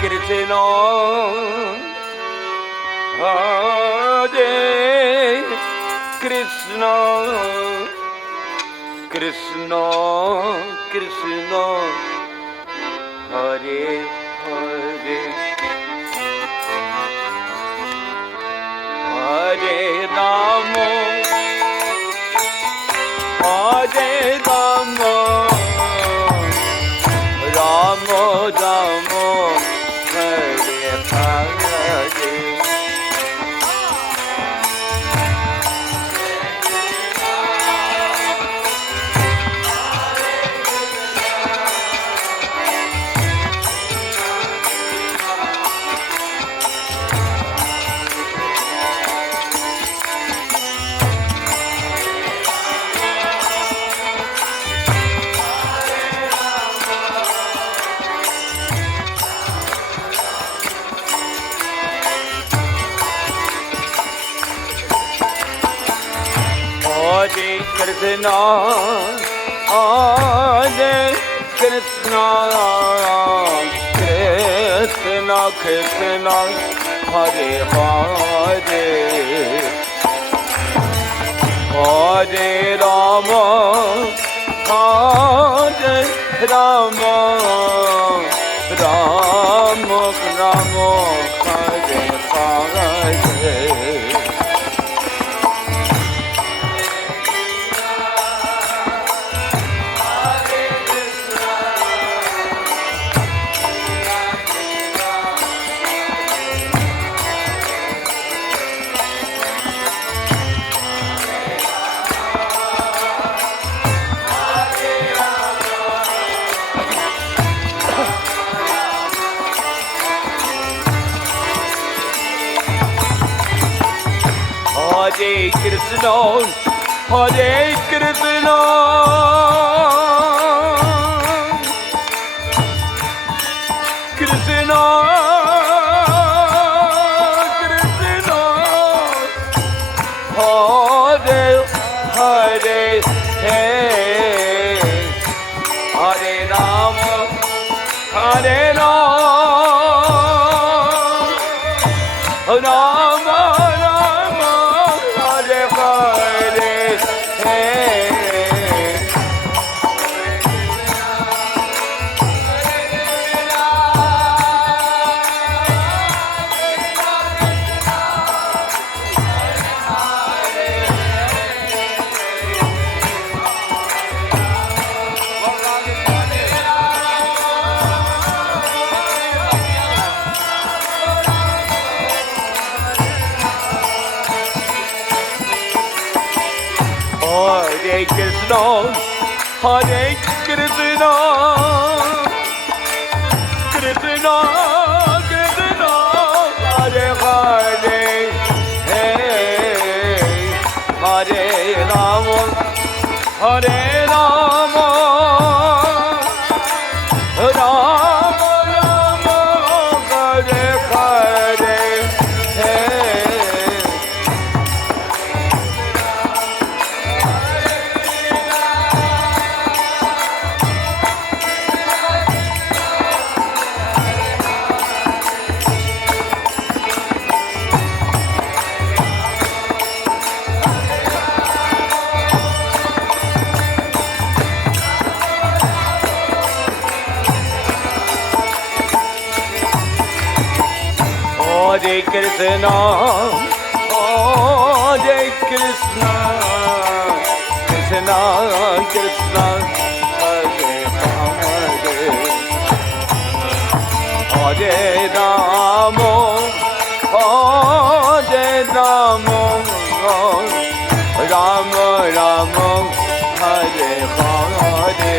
Krishna, Hare Krishna, Krishna Krishna, Hare Hare, Hare Rama, Hare Rama, Rama Rama, Hare Hare. Hare Krishna, Hare Krishna, Krishna Krishna, Hare Hare, Hare Rama, Hare Rama, Rama Rama, Hare Hare. Hare Krishna, Hare Krishna, Krishna Krishna, Hare Hare, Hare Rama, Hare Rama, Rama Hare Krishna, Hare Krishna, Krishna Krishna, Hare Hare, Hare Rama, Hare Rama, Rama Rama, Hare Hare. Hare Krishna, Hare Krishna, Krishna Krishna, Hare Hare, Hare Rama, Hare Rama, Rama Rama, Hare Hare.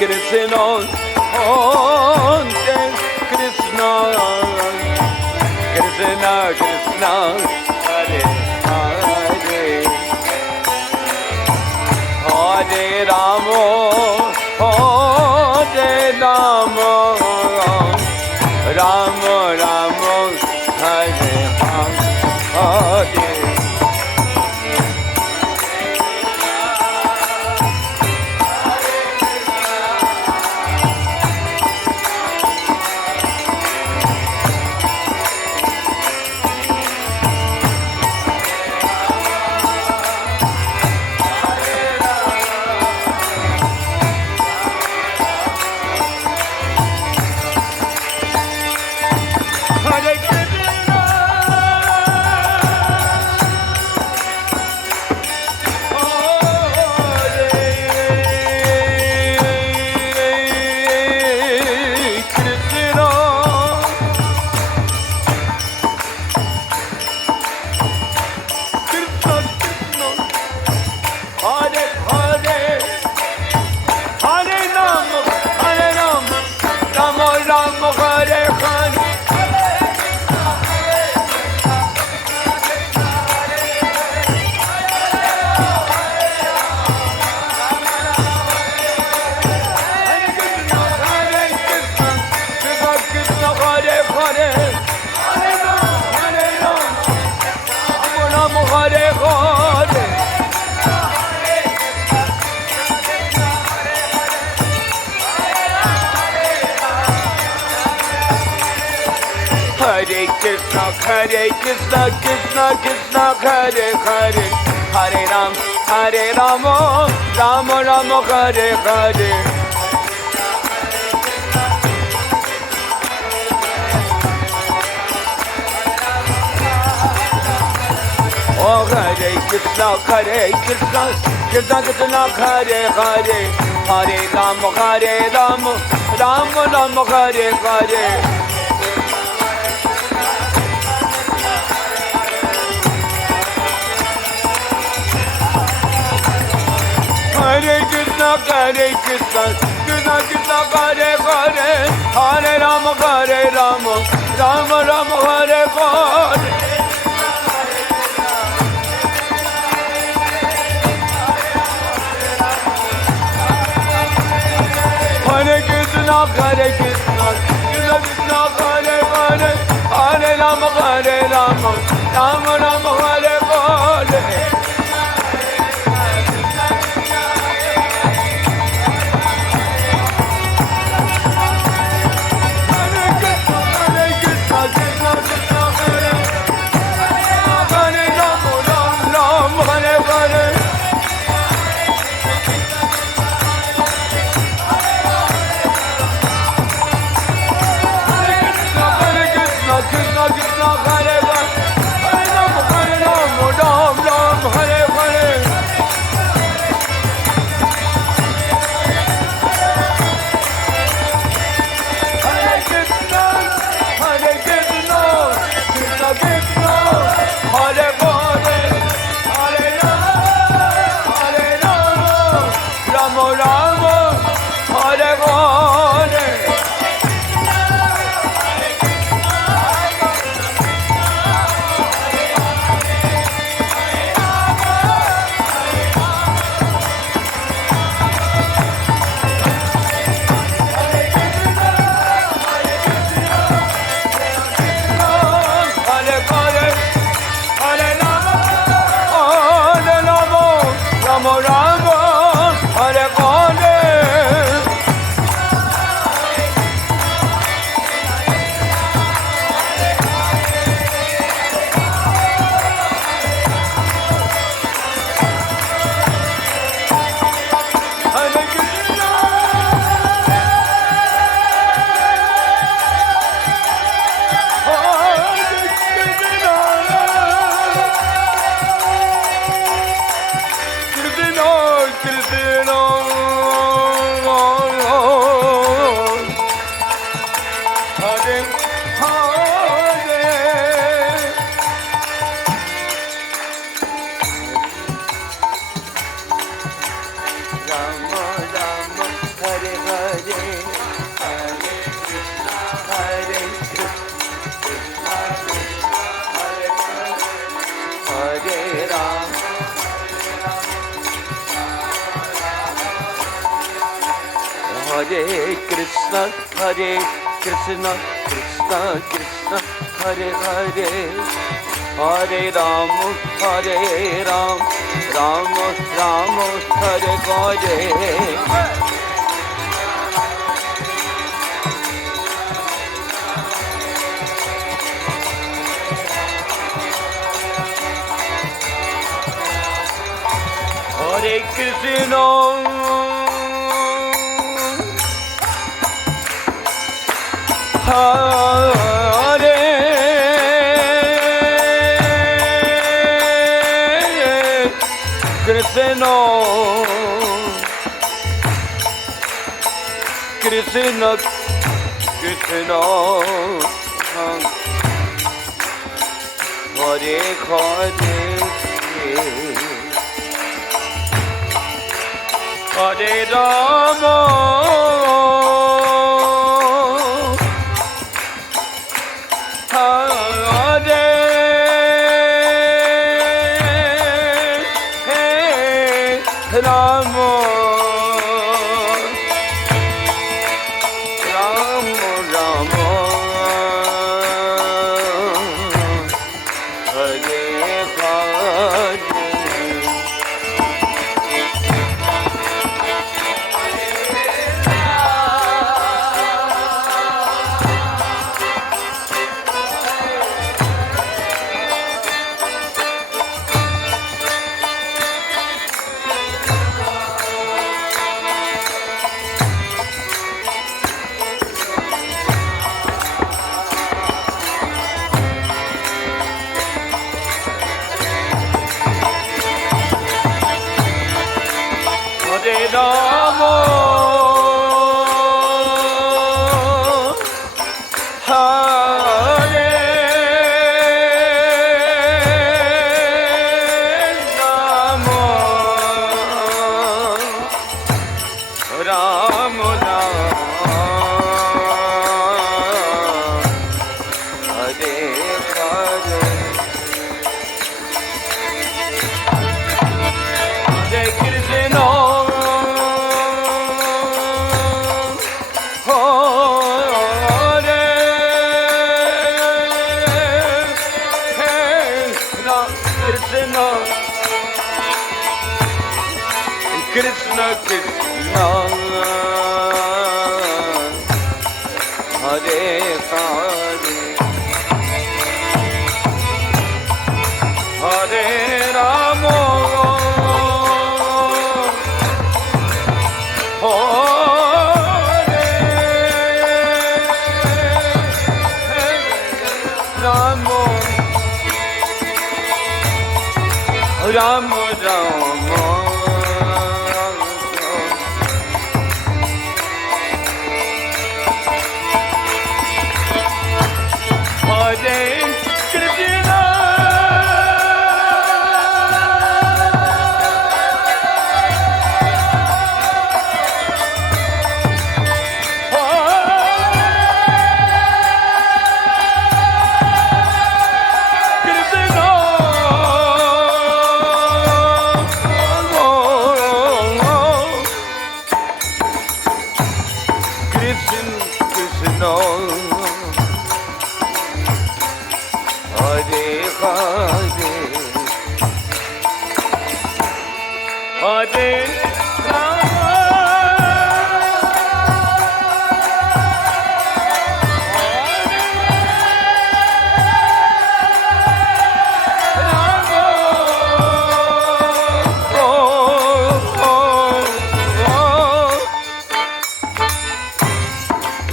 Krishna, Hare Krishna, Hare Ramo, Hare Ramo, Ramo Ramo, Hare Hare. Hare Krishna, Krishna Krishna, Hare Hare, Hare Rama, Rama Rama, Hare Hare. Oh, Hare Krishna, Krishna Krishna, Hare Hare, Hare Rama, Rama Rama, Hare Hare. Hare Krishna, Krishna Krishna, Hare Hare, Hare Rama, Rama Rama, Hare Hare. Hare Krishna, Krishna Krishna, Hare Hare, Hare Rama, Rama Rama, Hare Hare. Hare Krishna, Hare Krishna, Krishna Krishna, Hare Hare, Hare Ram, Hare Ram, Ram Ram, Hare Hare. Hare Krishna, Hare Krishna, Krishna Krishna, Hare Hare, Hare Rama, Hare Rama, Rama Rama, Hare Hare. Hare Rama, Hare Rama, Rama Rama, Hare Hare. Hare Krishna, Krishna Krishna, Hare Hare, Hare Rama, Hare Rama, Rama Rama, Hare Krishna, Krishna, Hare Hare, Hare Rama,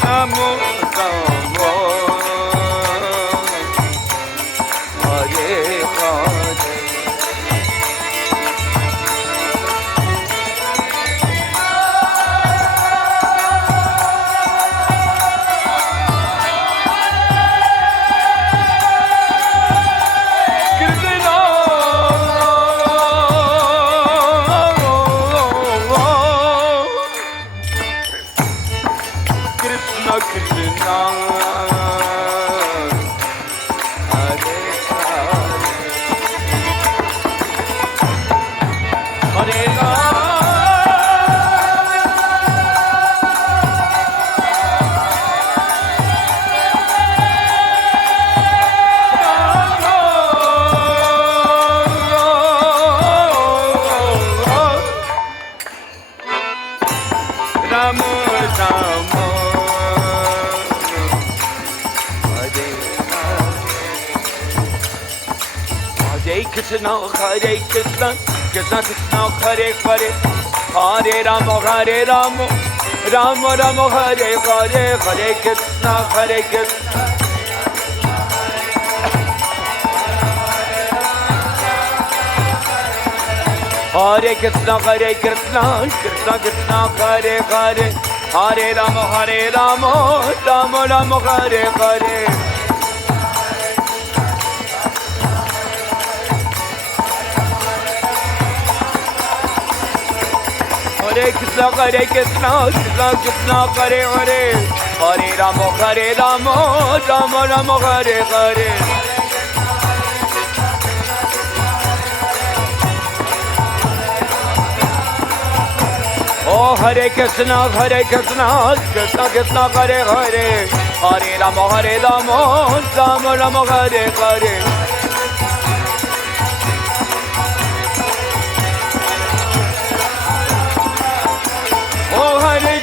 Rama Rama, Hare Hare. Hare Krishna, Krishna Krishna, Hare Hare, Hare Rama, Rama Rama, Hare Hare, Hare Krishna, Hare Krishna, Krishna Krishna, Hare Hare, Hare Rama, Rama Rama, Hare Hare. Hare Krishna, Krishna Krishna, Hare Hare, Hare Rama, Rama Rama, Hare Hare. Oh, Hare Krishna, Krishna Krishna, Hare Hare, Hare Rama, Rama Rama, Hare Hare. Oh, Hare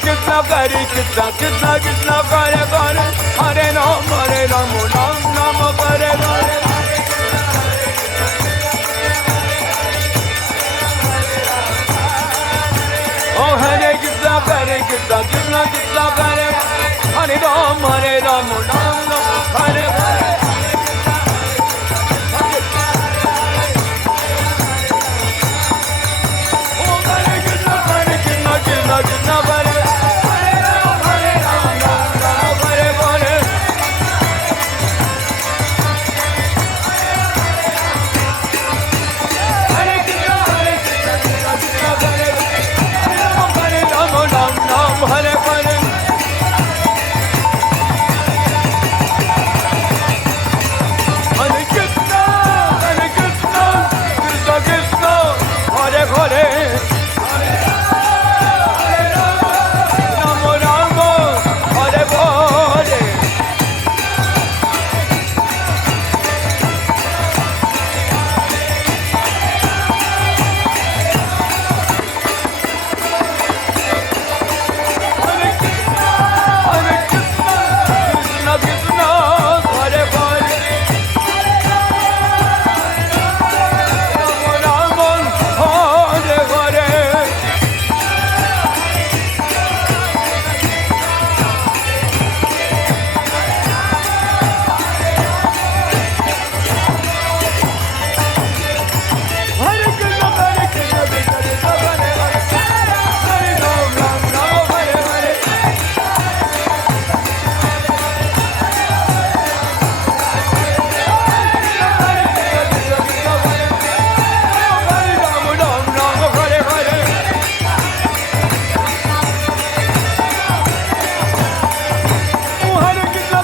Krishna, Krishna Krishna, Hare Hare, Hare Rama, Rama Rama, Hare Hare. Oh, Hare Krishna, Krishna Krishna, Hare Hare Rama, Rama Rama, Hare Hare. Oh, Hare Krishna, Krishna Krishna, Hare Hare Rama, Hare Hare. Hare Krishna, Krishna Hare Hare Rama, Rama Hare Hare. Hare Krishna, Krishna Krishna, Hare Hare, Rama Rama, Hare Hare. Hare Krishna, Krishna Krishna, Hare Hare, Rama Rama, Hare Hare. Hare Krishna, Krishna Krishna, Hare Hare, Hare Rama, Rama Hare Hare. Krishna, Hare Hare, Rama Rama, Hare Hare. Hare Krishna,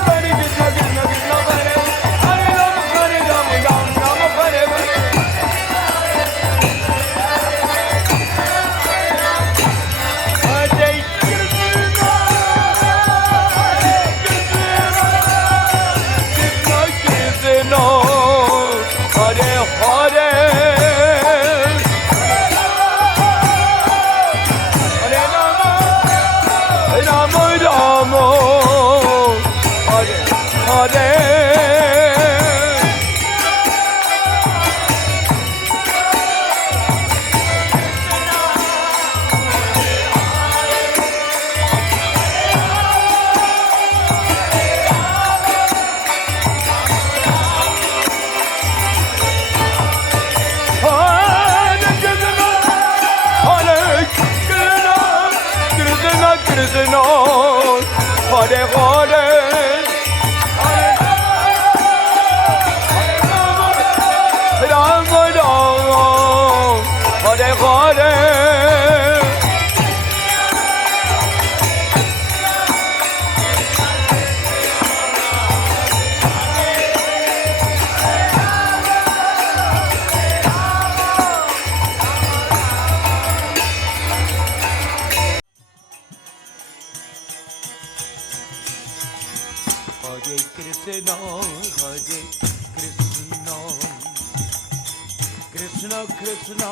Krishna Krishna,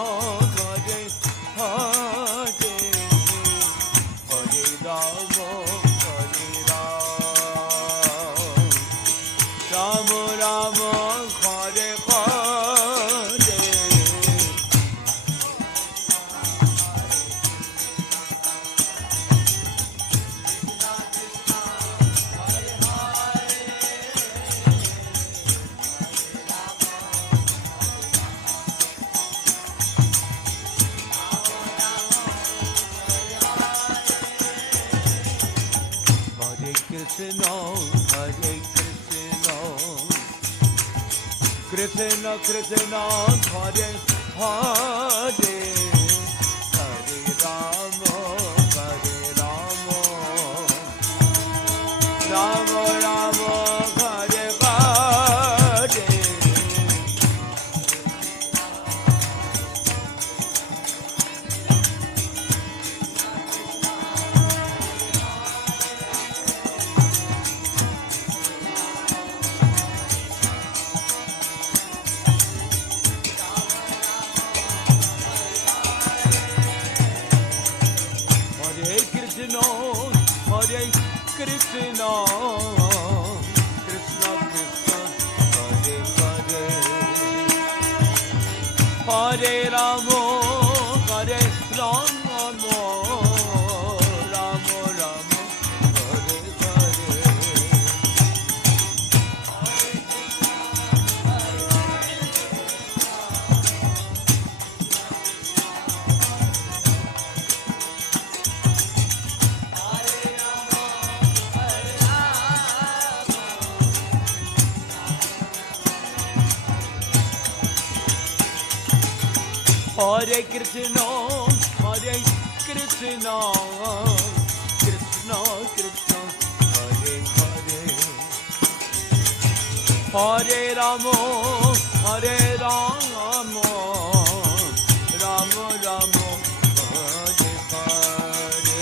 Hare Hare, Hare Rama, Rama Rama, Hare Hare. Hare Krishna, Krishna Krishna, Hare Hare, Hare Rama, Hare Rama, Rama Rama, Hare Hare. Krishna, Hare Krishna, Krishna Krishna, Hare Hare, Hare Rama, Hare Rama, Rama Rama, Hare Hare. Hare Krishna, Hare Krishna, Krishna Krishna, Hare Hare, Hare Rama, Hare Rama, Rama Rama, Hare Hare.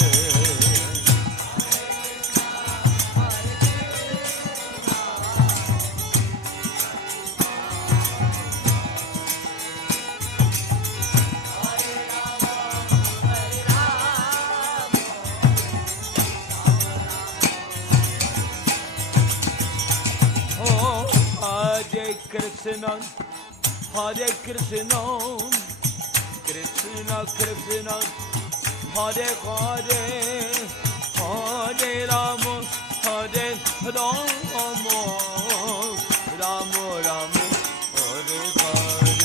Hare Krishna, Hare Krishna, Krishna Krishna, Hare Hare, Hare Rama, Hare Rama, Rama Rama, Hare Hare.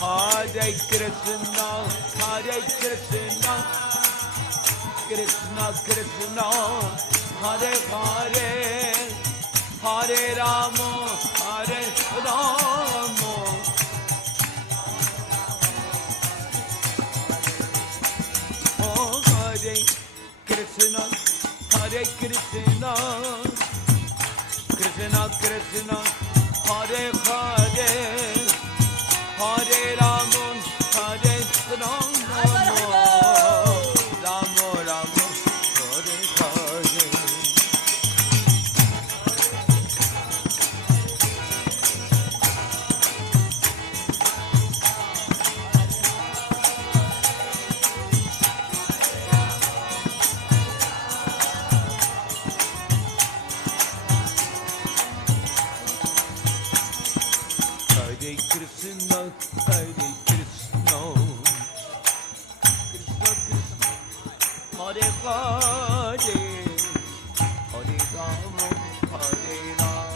Hare Krishna, Hare Krishna, Krishna Krishna, Hare Hare, Hare Rama, Hare Rama. Oh, Hare Krishna, Hare Krishna, Krishna Krishna, Hare Hare, Hare Rama, Hare Rama, Rama Rama, Hare Hare. Hare Krishna, Hare Krishna, Krishna Krishna, Hare Hare, Hare Rama, Hare Rama,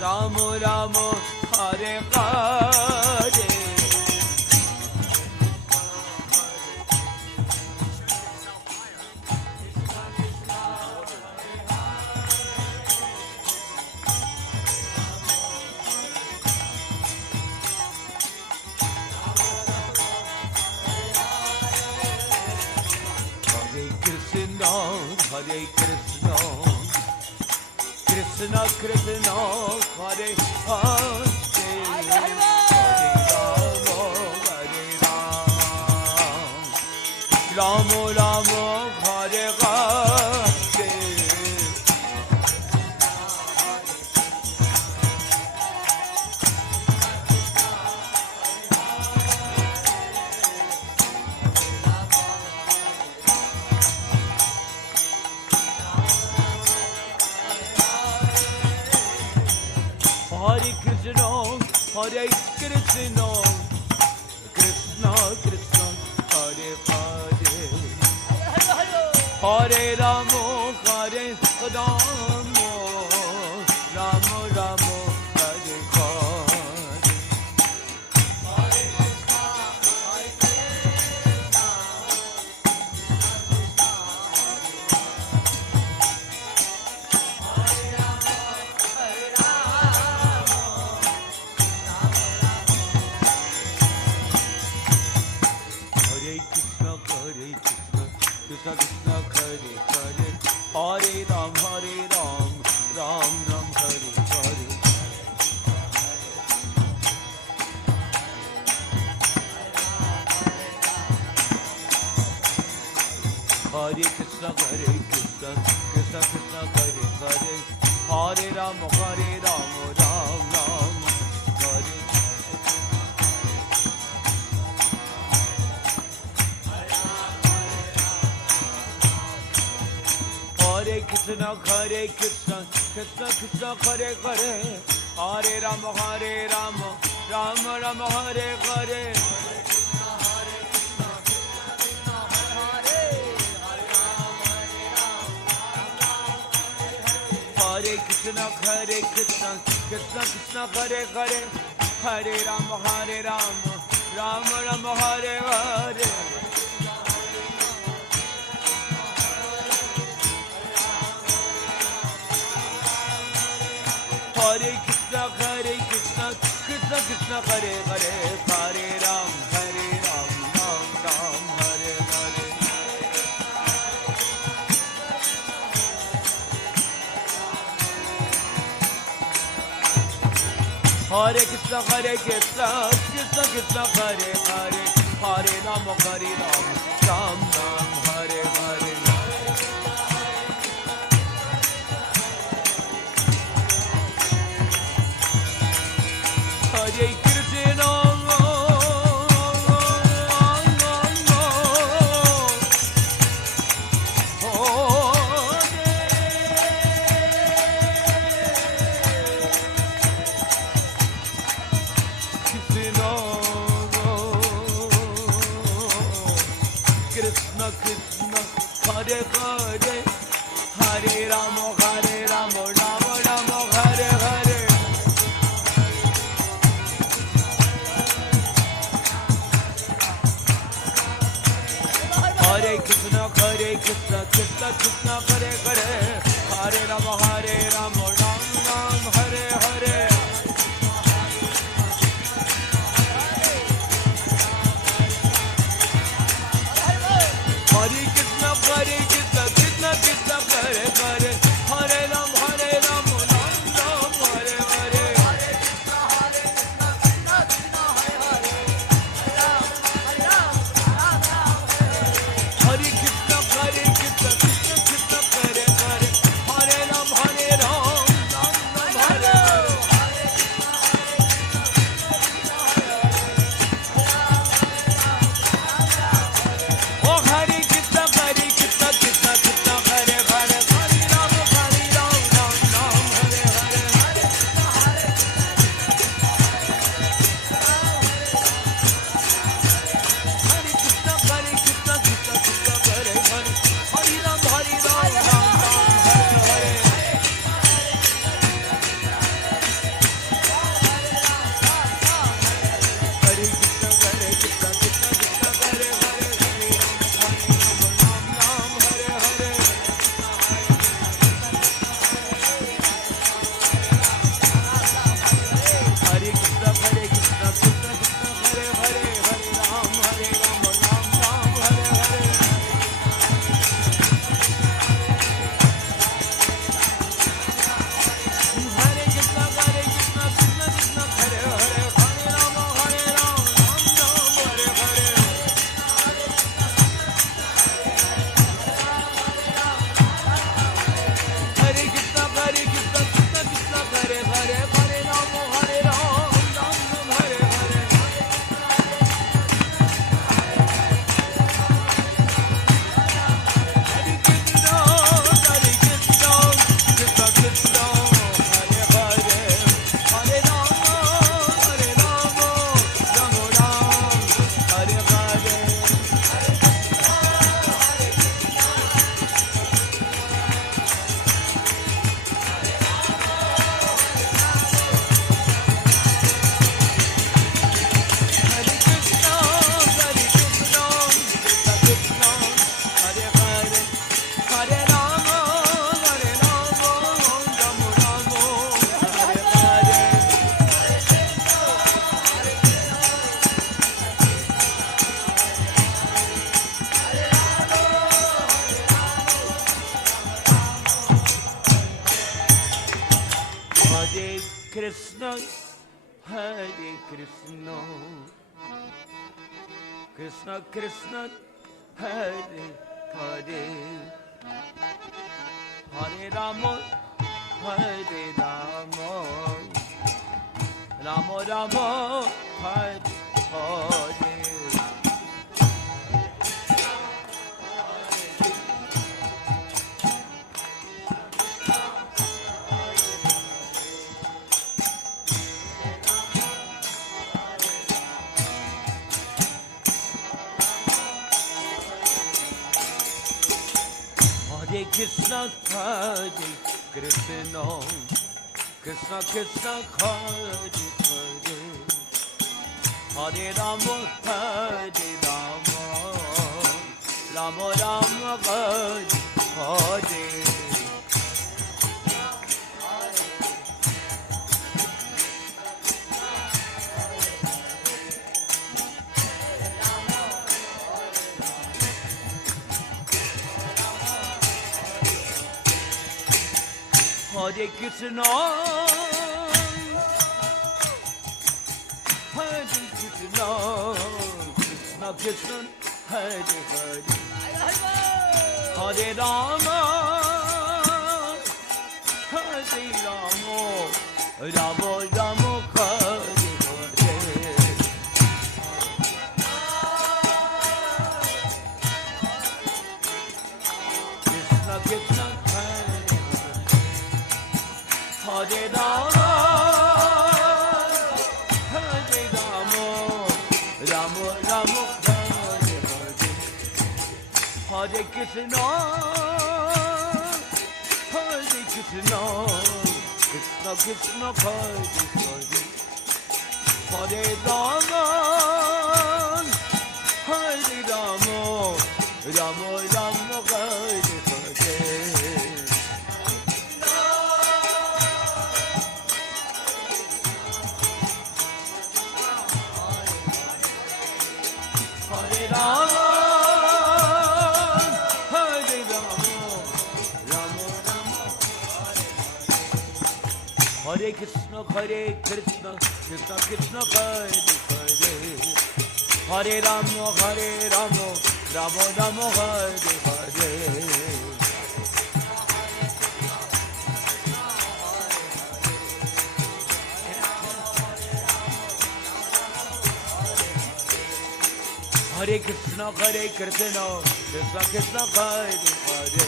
Rama Rama, Hare Hare. Hare Krishna, Hare Krishna, Krishna Krishna, Hare Hare, Hare Rama, Hare Rama, Rama Rama, Hare Hare. Hare Krishna, Hare Krishna, Krishna Krishna, Hare Hare, Hare Rama, Hare Rama, Rama Rama, Hare Hare. Hare Ram, Ram Ram, Hare Hare. Hare Krishna, Krishna Krishna, Hare Hare. Hare Ram, Ram Ram, Hare. Hare Krishna, Krishna Krishna, Hare Hare. Hare Ram, Ram Ram, Hare Hare. Hare Krishna, Krishna Krishna, Hare Hare. Hare Ram, Ram Ram, Hare Hare. Hare Krishna, Krishna Krishna, Hare Hare. Hare Ram, Ram Ram, Hare Hare. Hare Krishna, Krishna Krishna, Hare Hare. Hare Ram, Ram Ram, Hare Hare. Hare Krishna, Krishna Krishna, Hare Hare. Hare Ram, Ram Ram, Hare Hare. Hare Krishna, Krishna Krishna, Hare Hare. Hare Ram, Ram Ram, Hare Hare. Hare Krishna, Krishna Krishna, Hare Hare. Hare Ram, Ram Ram, Hare Hare. Hare Krishna, Krishna Krishna, Hare Hare. Hare Ram, Ram Krishna, Hare Krishna, Krishna Krishna, Hare Hare, Hare Rama, Hare Rama, Rama Rama, Hare Hare. Hare Krishna, Hare Krishna, Krishna Krishna, Hare Hare, Hare Rama, Hare Rama, Rama Rama, Hare Hare. Hare Krishna, Hare Krishna, Krishna Krishna, Hare Hare, Hare Rama, Hare Rama, Rama Rama, Hare Hare. Krishna Krishna, Hare Rama, Hare Rama, Rama Rama, Hare Hare, Hare Krishna, Hare Krishna, Krishna Krishna, Hare Hare, Hare Rama, Hare Rama, Rama Rama, Hare Hare. Hare Krishna, Hare Krishna, Krishna Krishna, Hare Hare, Hare Rama, Hare Rama, Rama Rama, Hare Hare. Hare Krishna, Hare Krishna, Krishna Krishna, Hare Hare,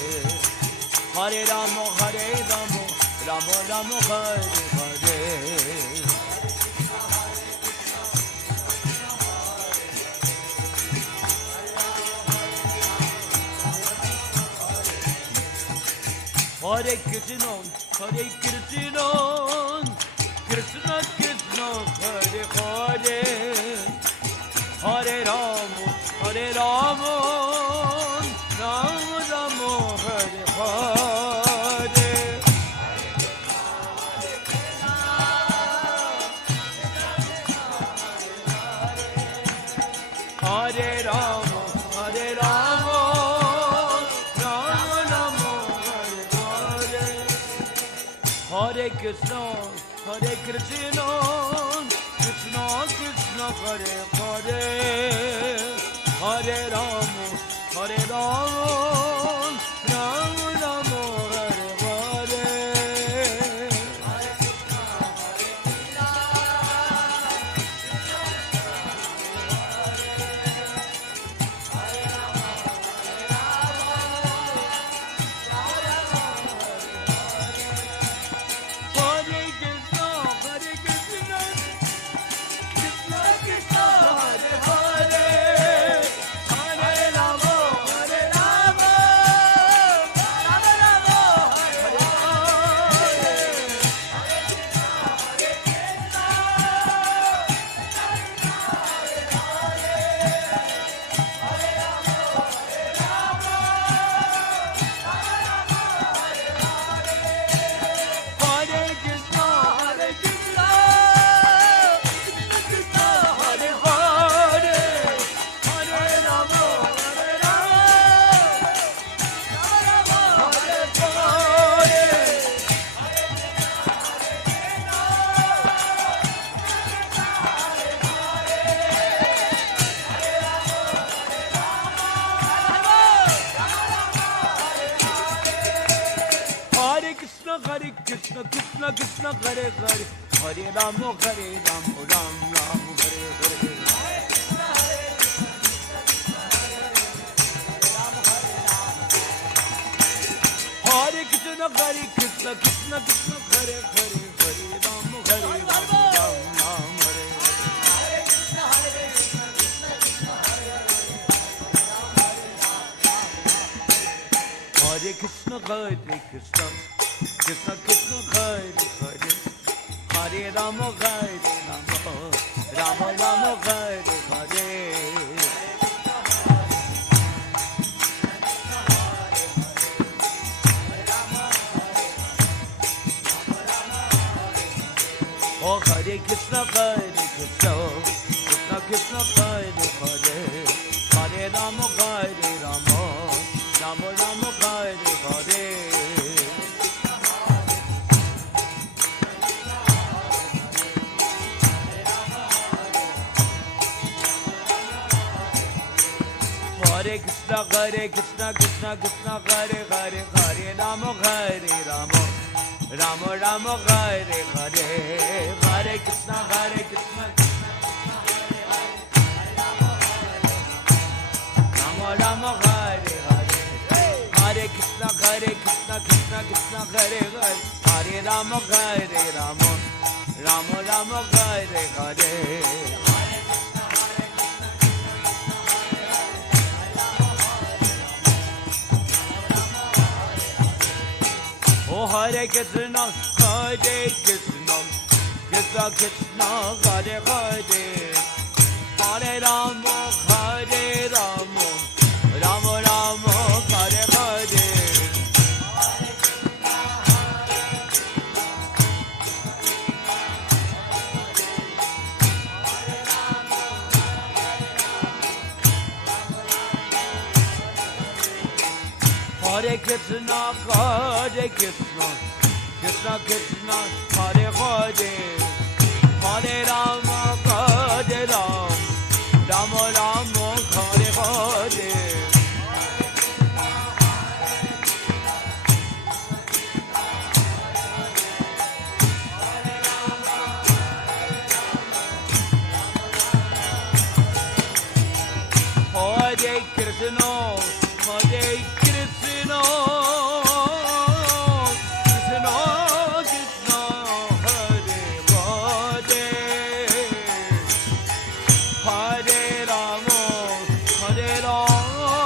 Hare Rama, Hare Rama, Rama Rama, Hare Hare. Hare Krishna, Hare Krishna, Krishna Krishna, Hare Hare, Hare Rama, Hare Rama, Rama Rama, Hare Hare. Hare Rama, Hare Rama, Rama Rama, Hare Hare, Hare Krishna, Hare Krishna, Krishna Krishna, Hare Hare, Hare Rama, Hare Rama, Rama Rama, Hare Hare. Hare Hare Krishna, Krishna Krishna, Hare Hare, Hare Rama, Hare Rama, Ram Ram, Hare Hare. Hare Krishna, Hare Krishna, Krishna Krishna, Hare Hare, Hare Rama, Hare Rama, Ram Ram, Hare Hare. Hare Krishna, Hare Krishna, Krishna Krishna, Hare Hare, Hare Rama, Hare Rama, Rama Rama, Hare Hare. Oh, Hare Krishna, Hare Krishna, Krishna Krishna, Hare Hare, Hare Rama, Hare Rama, Rama Rama, Hare Hare. Hare Krishna, Hare Krishna, Krishna Krishna, Hare Hare, Hare Rama, Hare Rama, Rama Rama, Hare Hare. Hare Krishna, Hare Krishna, Rama Rama, Hare Hare. Hare Krishna, Hare Krishna, Krishna Krishna, Hare Hare, Hare Rama, Hare Rama, Rama Rama, Hare Hare. Oh, Hare Krishna, Hare Krishna, Krishna Krishna, Hare Hare, Hare Rama, Hare Rama, Rama Rama, Hare Hare. Hare Krishna, Hare Krishna, Krishna Krishna, Hare Hare, Hare Rama, Hare Rama, Rama Rama, Hare Hare. Hare Krishna, Hare Krishna, Krishna Krishna, Hare Hare, Hare Rama, Hare Rama, Rama Rama, Hare Hare. Hare Krishna, Hare Krishna, Krishna Krishna, Hare Hare, Hare Rama, Hare Rama,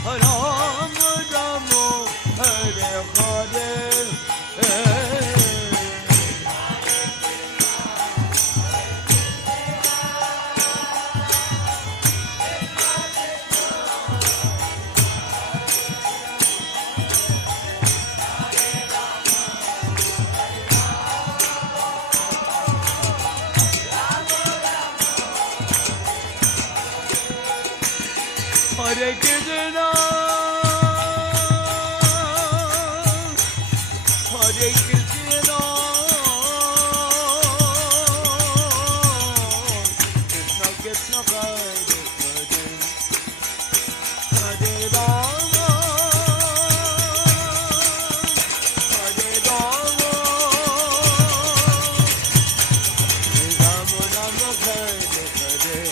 Rama Rama, Hare Hare. Hare Krishna, Hare Krishna, Krishna Krishna, Hare Hare, Hare Rama, Hare Rama, Rama Rama, Hare Hare.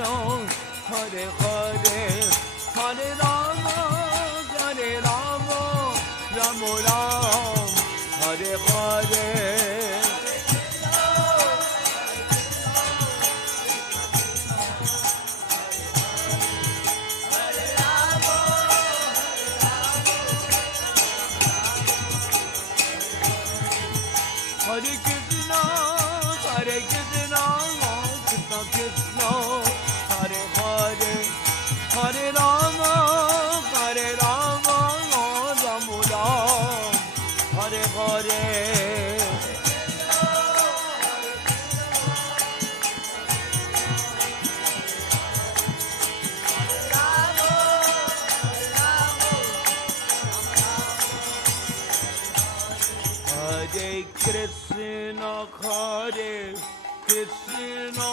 Krishna, Hare Hare, Hare Rama, Rama Ram, Hare Hare. Hare Krishna, Hare Krishna, Krishna Krishna, Hare Hare, Hare Rama, Rama Ram, Hare Hare. Hare Krishna, Hare Krishna,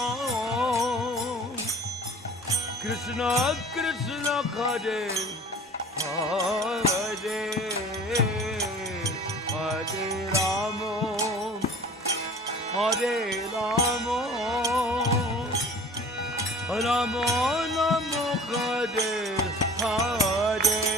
Krishna Krishna, Hare Hare, Hare Rama, Rama Rama, Hare Hare.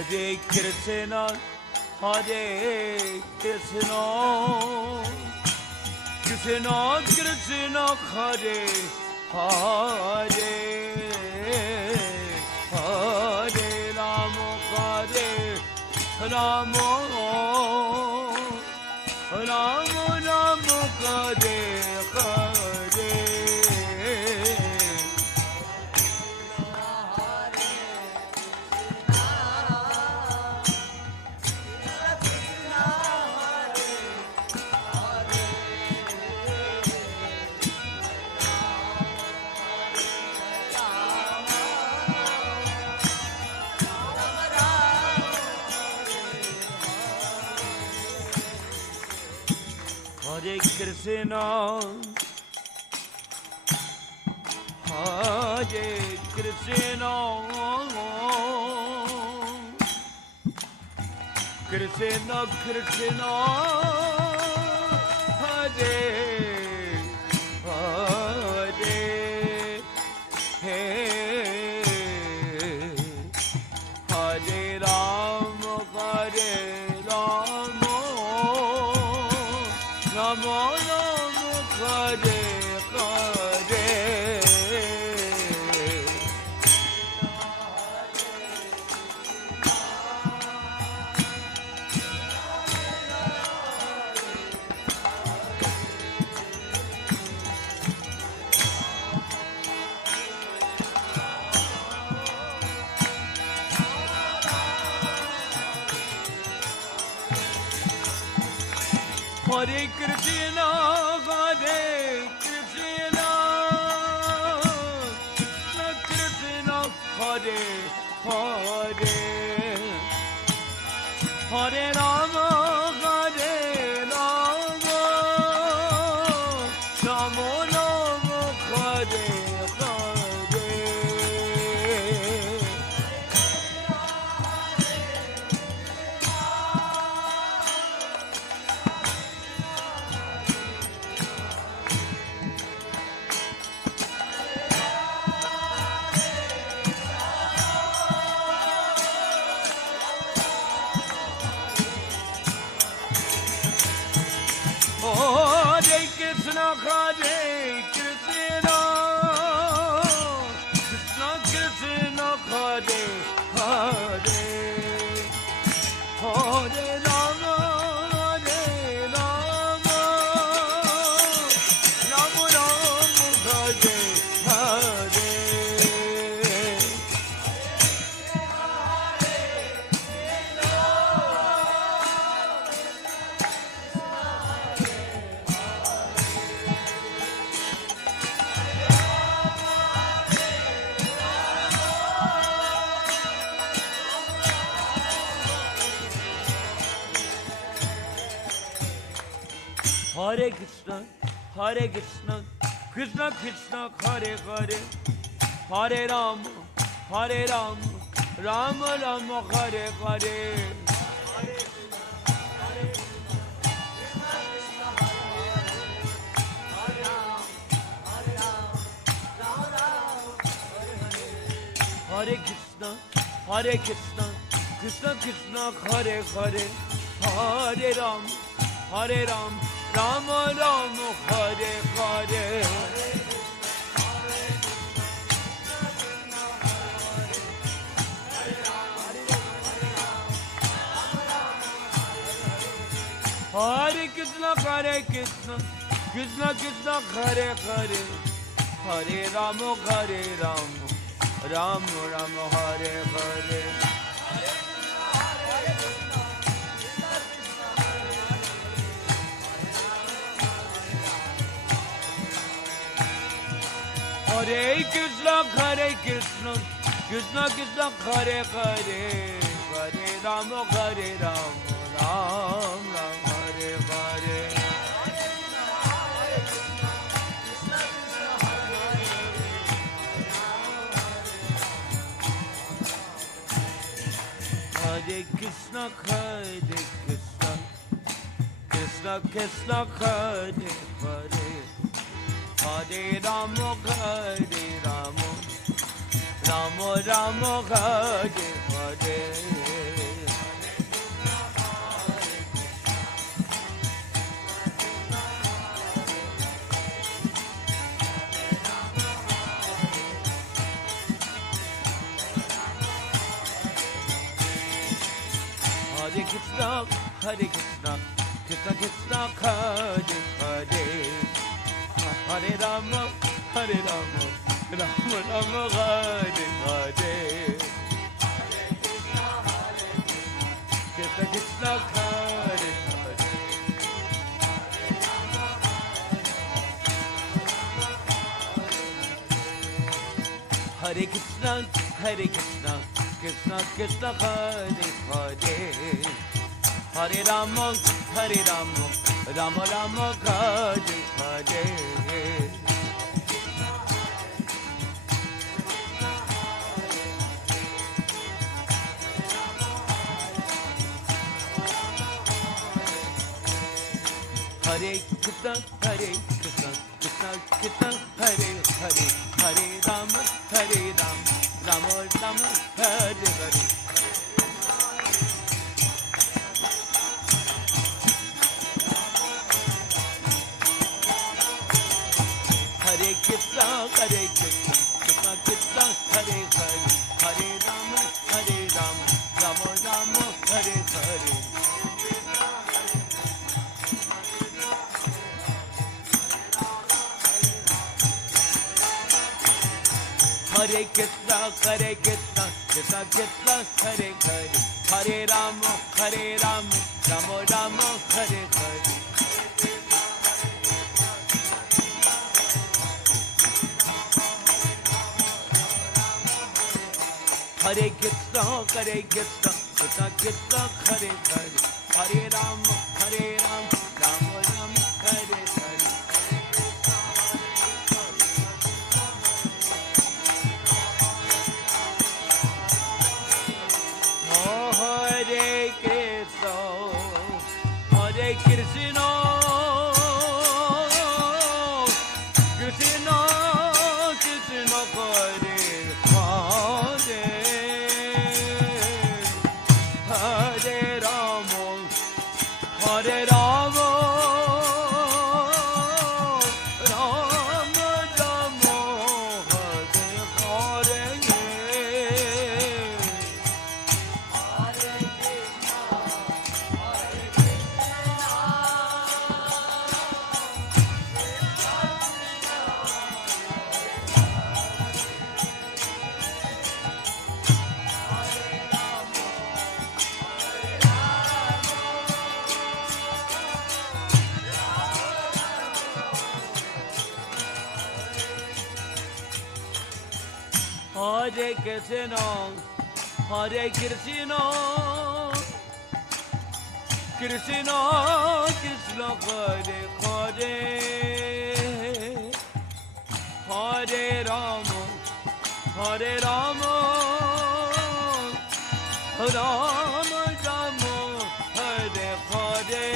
Hare Krishna, Hare Krishna, Krishna Krishna, Hare Hare, Hare Rama, Rama Rama, Hare Hare. Hare Krishna, Hare Krishna, Krishna Krishna, Hare Hare, Hare Rama, Rama Hare Hare. Hare Krishna, Hare Krishna, Krishna Hare Hare, Hare Rama, Rama Rama, Hare Hare. Hare Krishna, Hare Krishna, Krishna Krishna, Hare Hare, Hare Rama, Rama Rama, Hare Hare. Hare Krishna, Krishna Krishna, Hare Hare, Hare Rama, Rama Rama, Hare Hare. Hare Krishna, Krishna Krishna, Hare Hare, Hare Ram, Rama Rama, Hare Hare. Hare Krishna, Krishna Krishna, Hare Hare, Hare Rama, Ram Ram, Hare Hare. Hare Krishna, Krishna Krishna, Hare Hare, Hare Rama, Ram Ram, Hare Hare. Hare Krishna, Krishna Krishna, Hare Hare, Hare Rama, Rama Rama, Hare Hare. Hare Krishna, Krishna Krishna, Hare Hare, Hare Rama, Rama Rama, Hare Hare. Krishna Krishna, Hare Hare. Hare Krishna, Krishna Krishna, Hare Hare, Hare Rama, Rama Rama, Hare Hare. Hare Krishna, Krishna Krishna, Hare Hare, Hare Rama, Rama Rama, Hare Hare. Hare Krishna, Krishna Krishna, Hare Hare, Hare Rama, Rama Rama, Hare Hare. Hare Krishna, Krishna Krishna, Hare Hare, Hare Rama, Rama Rama, Hare Hare. Hare Krishna, Krishna Krishna, Hare Hare, Hare Rama, Rama Rama, Hare Hare. Hare Krishna, Hare Krishna, Krishna Krishna, Hare Hare, Hare Rama, Hare Rama, Rama Rama, Hare Hare Krishna, Hare Krishna, Krishna Krishna Hare Hare Hare Rama Hare Rama Rama Rama Hare Hare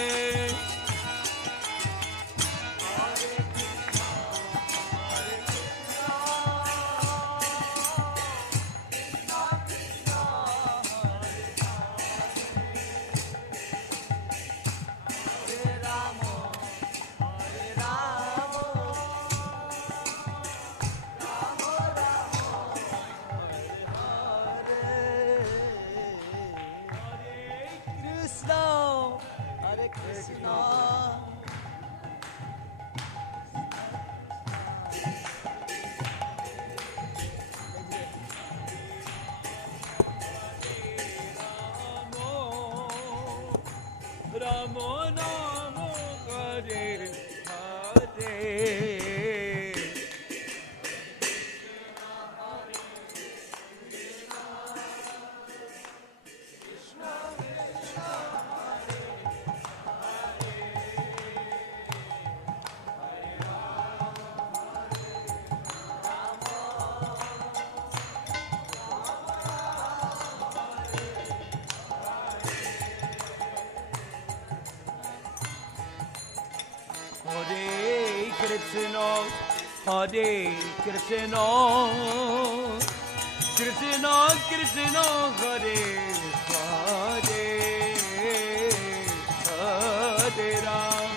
Ramo Ramo Hare Hare Krishna Hare Krishna Krishna Krishna Hare Hare Hare Ram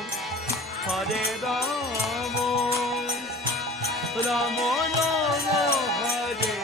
Hare Ram Ramo Ramo Hare Hare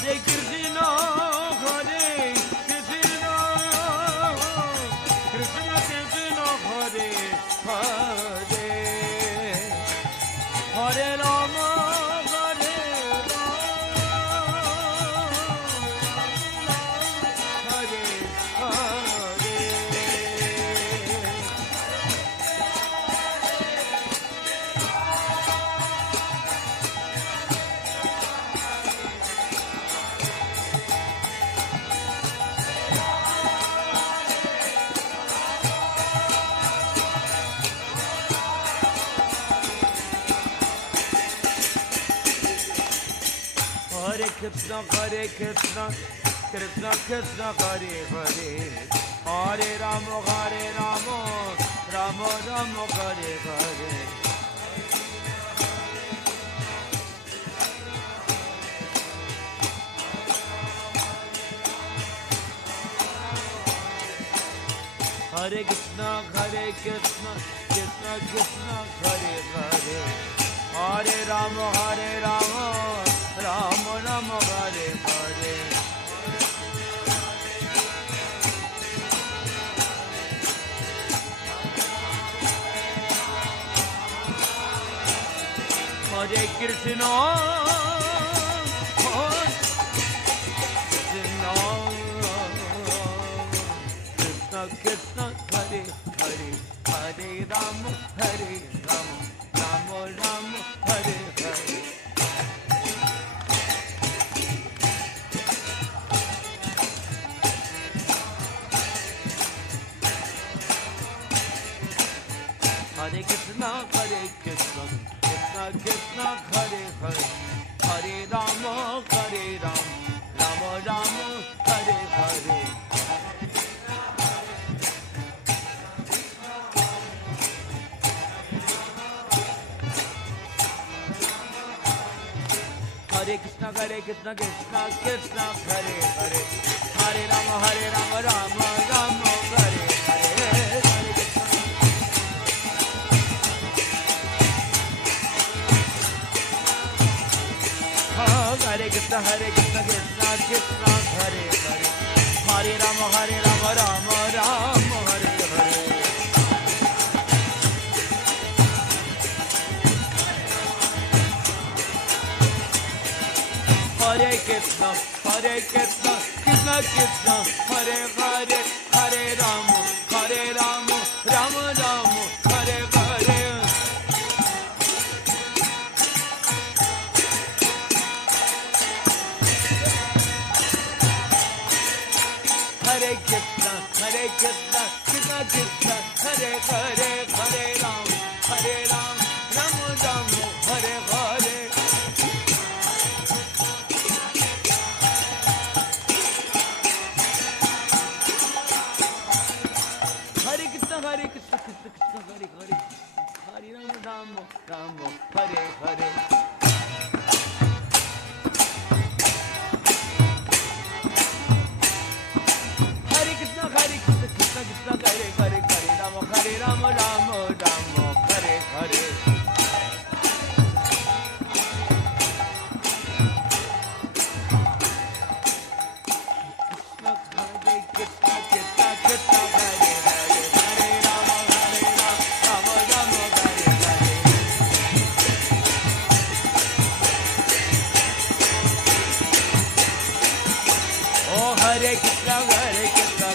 Hare Krishna, Hare Krishna, Krishna Krishna, Hare Hare, Hare Rama, Hare Rama, Hare Hare. Hare Krishna, Krishna Krishna, Hare Hare, Hare Rama, Rama Rama, Hare Hare. Hare Krishna, Krishna Krishna, Hare Hare, Hare Rama, Rama Rama, Hare Hare. Hare Krishna, Krishna Krishna, Hare Hare, Hare Rama, Rama Rama, Hare Hare. Hare Krishna, Krishna Krishna Krishna Hare Hare Hare Rama Rama Rama Hare Hare Hare Krishna Krishna Krishna Hare Hare Hare Rama Rama Rama Hare Hare Hare Krishna Krishna Krishna Hare Hare Hare Rama Rama Rama Hare Hare Hare Krishna Krishna Krishna Hare Hare Hare Rama Rama Rama Hare Hare Hare Krishna Krishna Krishna Hare Hare Hare Rama Rama Rama Hare Hare Hare Krishna Krishna Krishna Hare Hare Hare Rama Rama Hare Hare Hare Krishna Krishna Krishna Hare Hare Hare Rama Rama Rama Hare Hare Krishna Krishna Krishna Hare Hare Hare Rama Rama Rama Hare Hare Oh Hare Krishna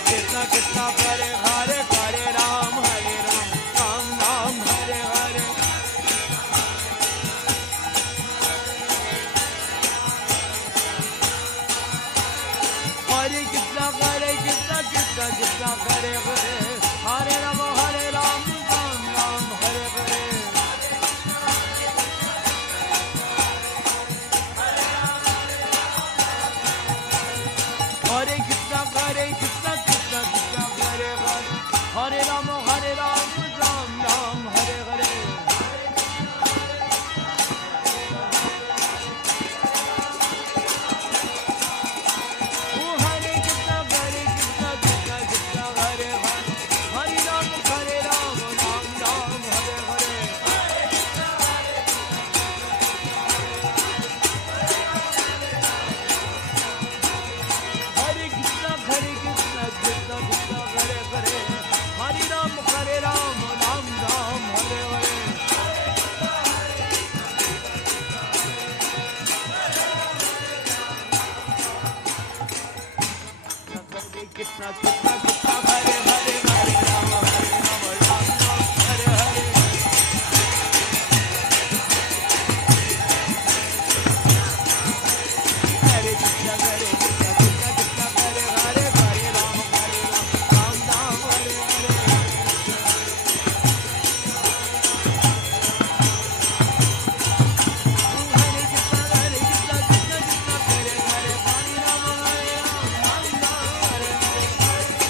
Krishna Krishna Hare Hare Hare Ram Ram Ram Hare Hare Hare Krishna Krishna Krishna Hare Hare Hare Ram Ram Ram Hare Hare Hare Krishna Krishna Krishna Hare Hare Hare Ram Ram Ram Hare Hare Oh Hare Krishna Krishna Krishna Hare Hare Hare Ram Ram Ram Hare Hare Hare Krishna Krishna Krishna Hare Hare Hare Ram Ram Ram Hare Hare Krishna Krishna Krishna Hare Hare Hare Ram Ram Hare Hare Hare Krishna Krishna Krishna Hare Hare Hare Ram Ram Hare Hare Hare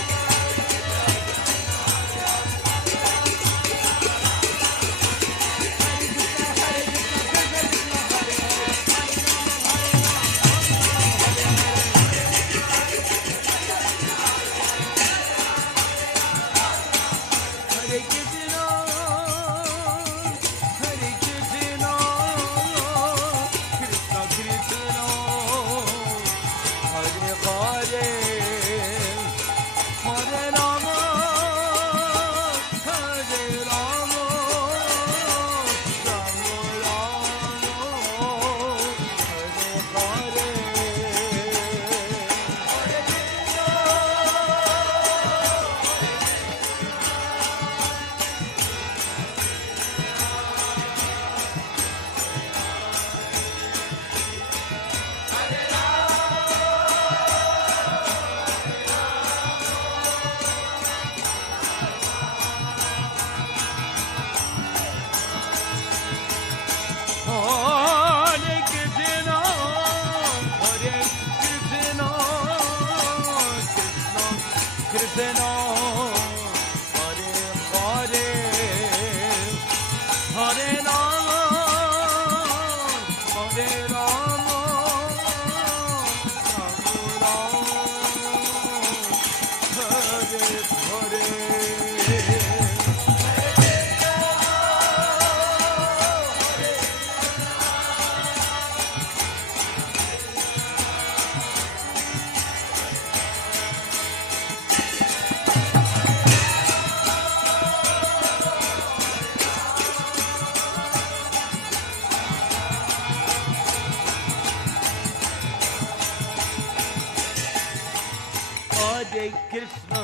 Hare Krishna,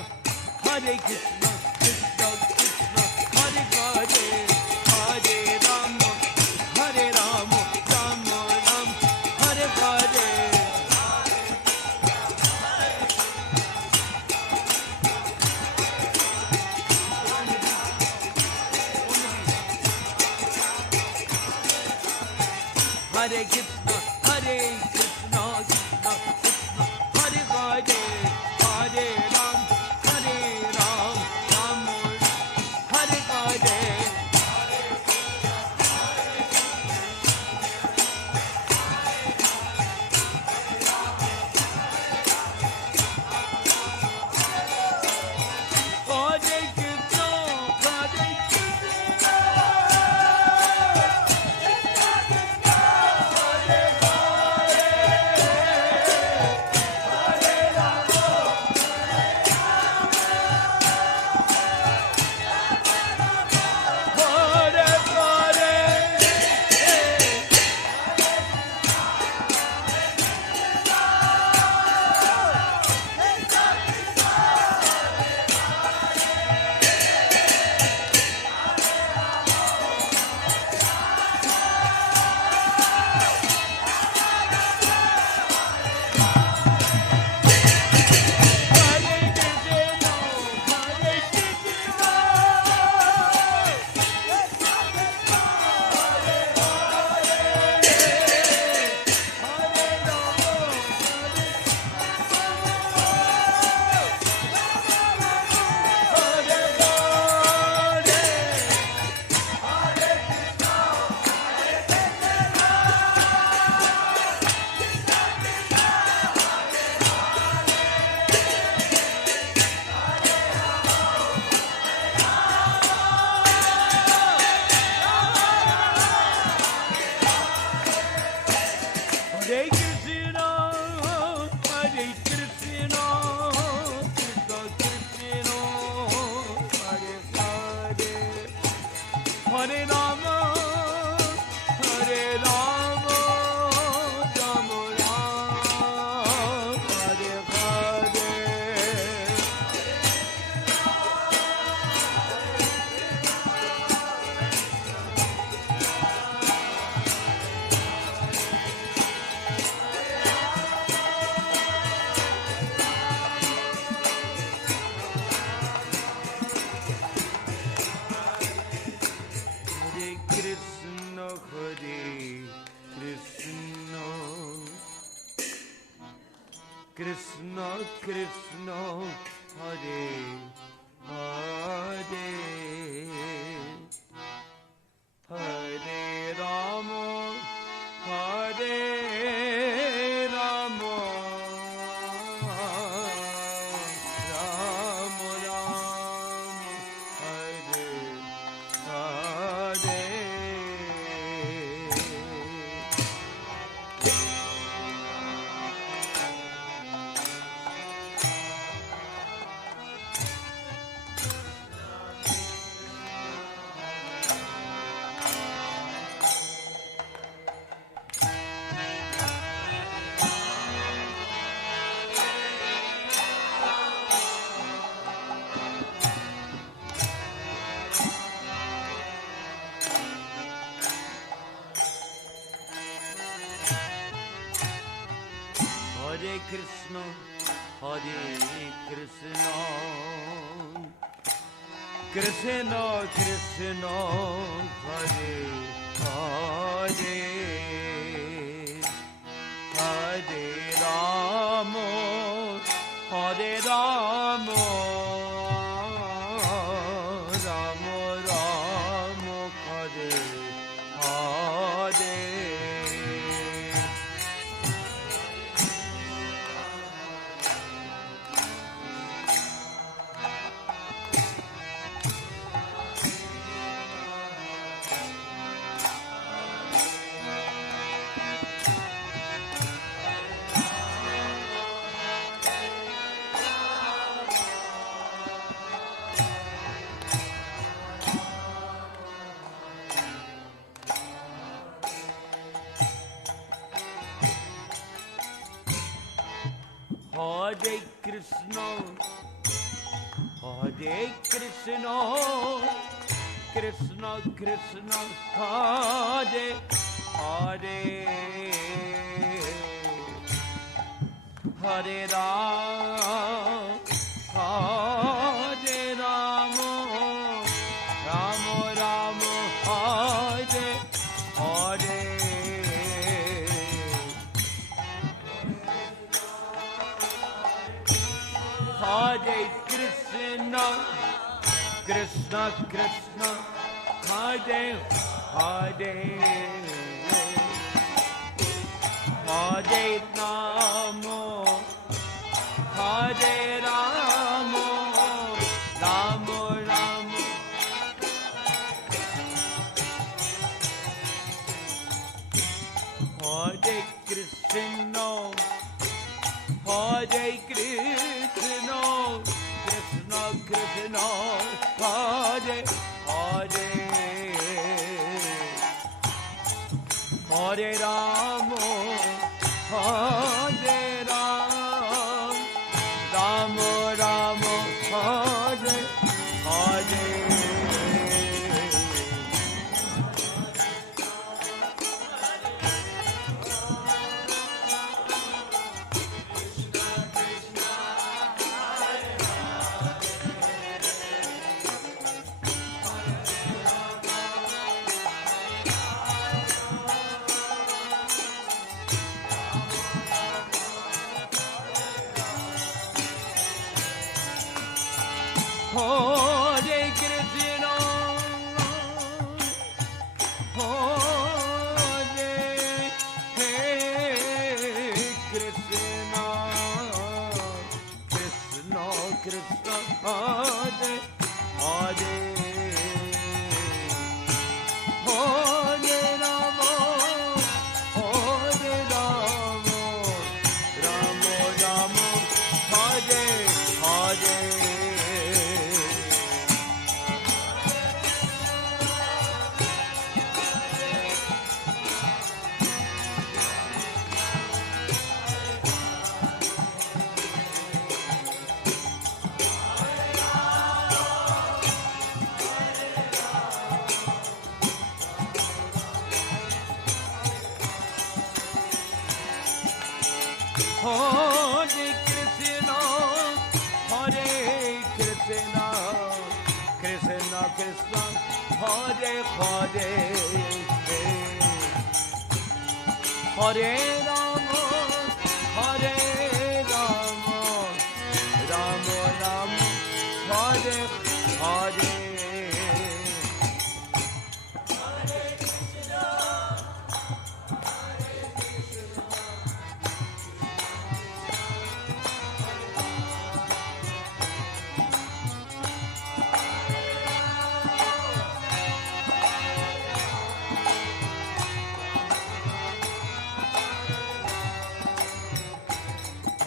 Hare Krishna, Krishna Krishna, Hare Hare, Hare Rama, Hare Rama, Rama Rama, Hare Hare. Hare Krishna, Hare Krishna, Krishna Krishna, Hare Hare, Hare Ram, Hare Ram, Ram Hare Hare. Hare Krishna, Hare Krishna, Krishna Krishna, Hare Hare, Hare Rama, Hare Rama, Rama Rama, Hare Hare. Hare Krishna, Hare Krishna, Krishna Krishna, Hare Hare, Hare Rama, Hare Rama, Rama Rama, Hare Hare. Hare Krishna, Hare Krishna, Krishna Krishna, Hare Hare, Hare Rama, Hare Rama, Rama Rama, Hare Hare. Hare Krishna, Hare Krishna, Krishna Krishna, Hare Hare, Hare Ram, Hare Ram, Ram Ram, Hare Hare. Hare Krishna, Krishna Krishna, Hare Hare, Hare Rama, Hare Rama, Rama Rama. Hare Krishna, Hare Krishna, Krishna Krishna, Hare Hare, Hare Rama, Hare Ram, Rama Rama, Hare Hare. Hare Krishna, Hare Krishna, Krishna Krishna, Hare Hare, Hare Rama, Hare Rama, Rama Rama, Hare Hare. Hare Krishna, Hare Krishna, Krishna Krishna, Hare Hare, Hare Rama, Hare Rama, Rama Rama, Hare Hare.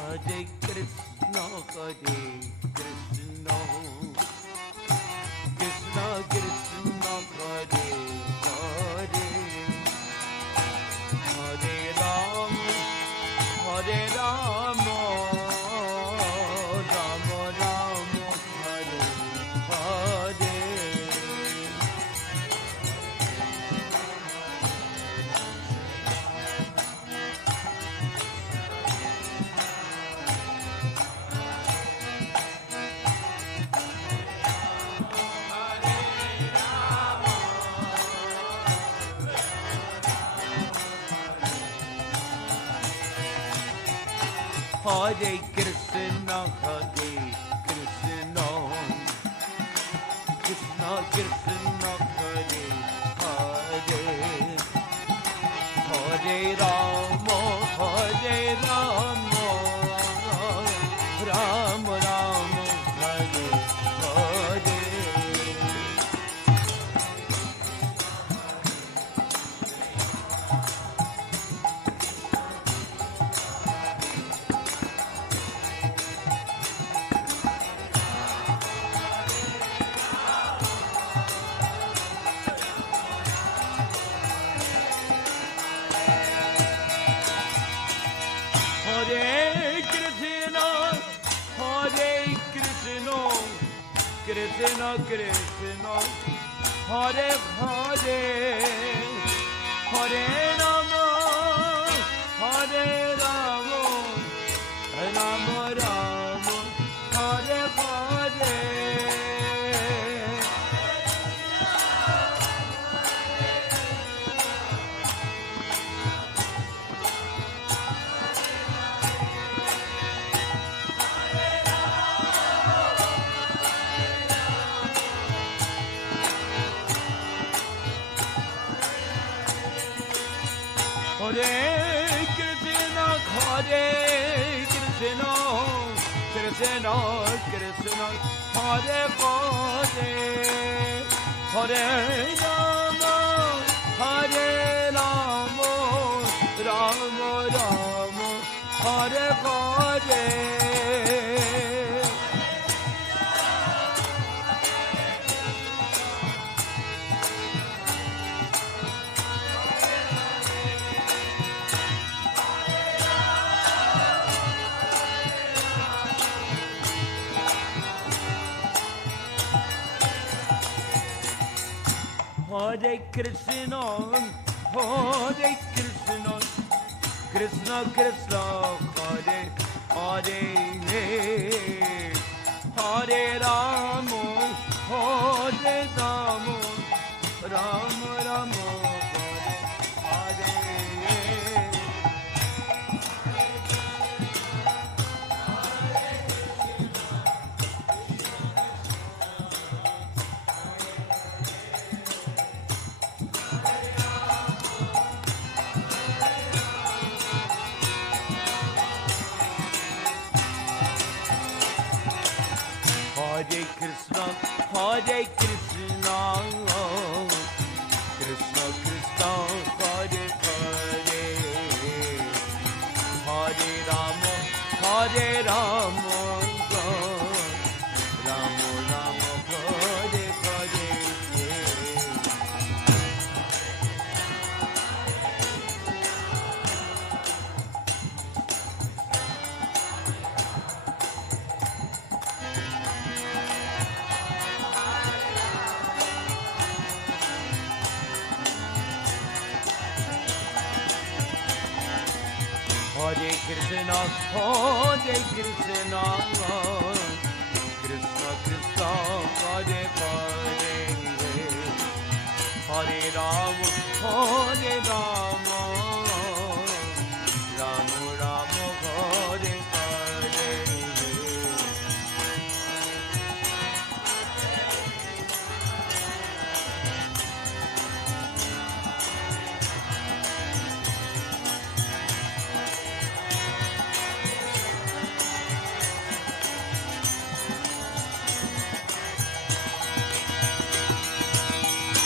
Hare Krishna, Hare Krishna, Krishna Krishna, Hare Hare, Hare Rama, Hare Rama, Rama Rama, Hare Hare. Hare Krishna, Hare Krishna, Krishna Krishna, Hare Hare, Hare Rama, Hare Rama, Rama Rama, Hare Hare. Hare Krishna Krishna Hare Hare Hare Rama Hare Rama Rama Rama Hare Hare Hare Krishna Krishna Krishna Hare Hare Hare Rama Hare Rama Rama Rama Hare Hare Hare Krishna, Krishna Krishna, Hare Hare, Hare Rama, Hare Rama, Rama Rama, Hare Hare. Hare Krishna, Krishna Krishna, Hare Hare, Hare Rama, Rama Rama, Hare Hare. Hare Krishna, Krishna Krishna, Hare Hare, Hare Rama, Rama Rama, Hare Hare.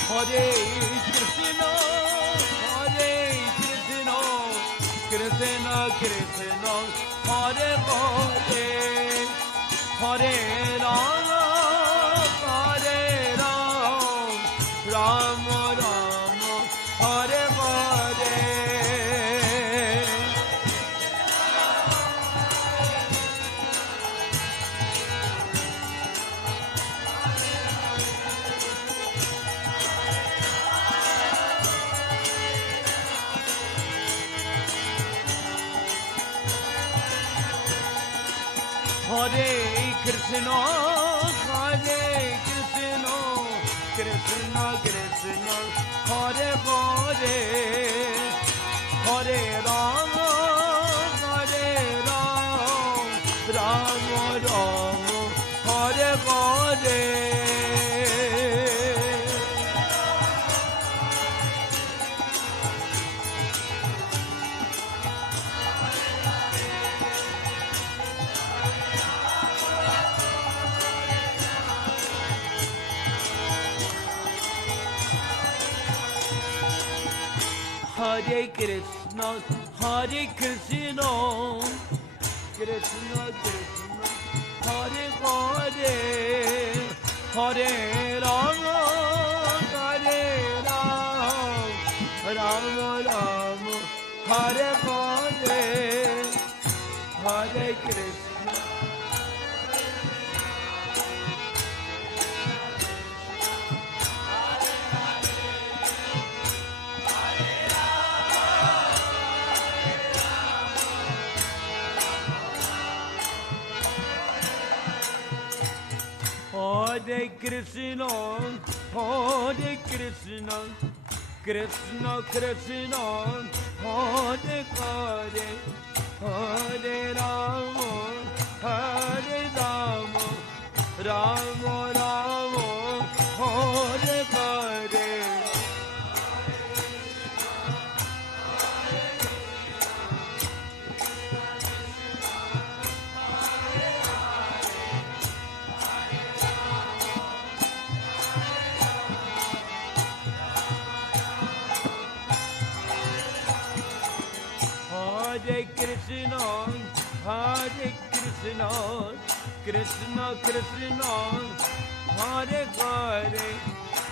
Hare Krishna, Krishna Krishna, Hare Hare, Hare Rama, Rama Rama, Hare Hare. Hare Krishna, Krishna Krishna, Hare Hare, Hare Rama, Rama Rama, Hare Hare. Hare Krishna, Krishna Krishna, Hare Hare, Hare Rama, Rama Rama, Hare Hare, Hare Krishna. Krishna, Hare Krishna, Krishna Krishna, Hare Hare, Hare Rama, Hare Rama, Rama Rama, Hare Hare. Hare Krishna, Hare Krishna, Krishna Krishna, Hare Hare,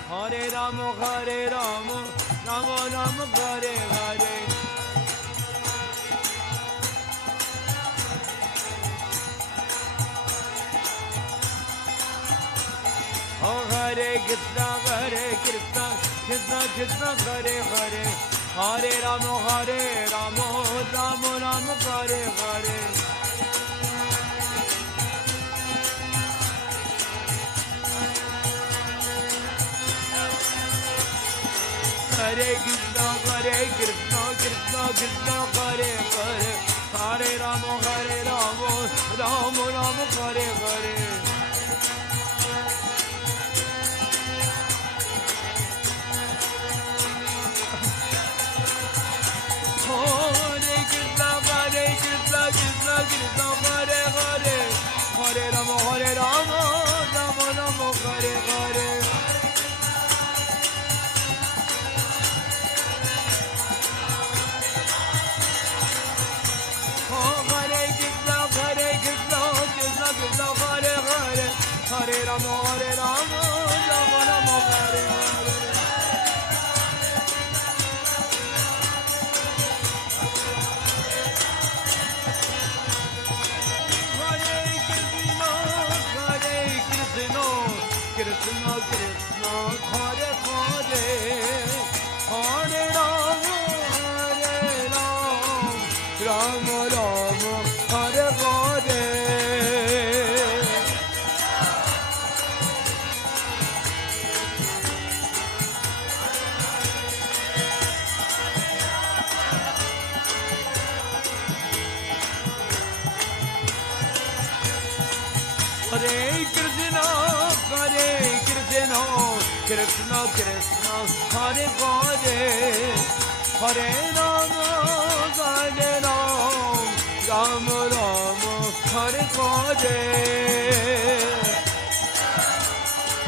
Hare Rama, Hare Rama, Rama Rama, Hare Hare. Oh, Hare Krishna, Krishna Krishna, Hare Hare, Hare Rama, Rama Rama, Hare Hare. Hare Krishna, Krishna Krishna, Hare Hare, Hare Rama, Rama Rama, Hare Hare. Hare Krishna, Krishna Krishna, Hare Hare, Hare Rama, Rama Rama, Hare Hare. Hare Krishna, Krishna Krishna, Hare Hare, Hare Rama, Rama Rama, Hare Hare. Krishna Krishna, Hare Hare, Hare Rama, Rama Rama, Hare Hare. Hare Krishna, Krishna Krishna, Hare Hare, Hare Rama, Rama Rama, Hare Hare.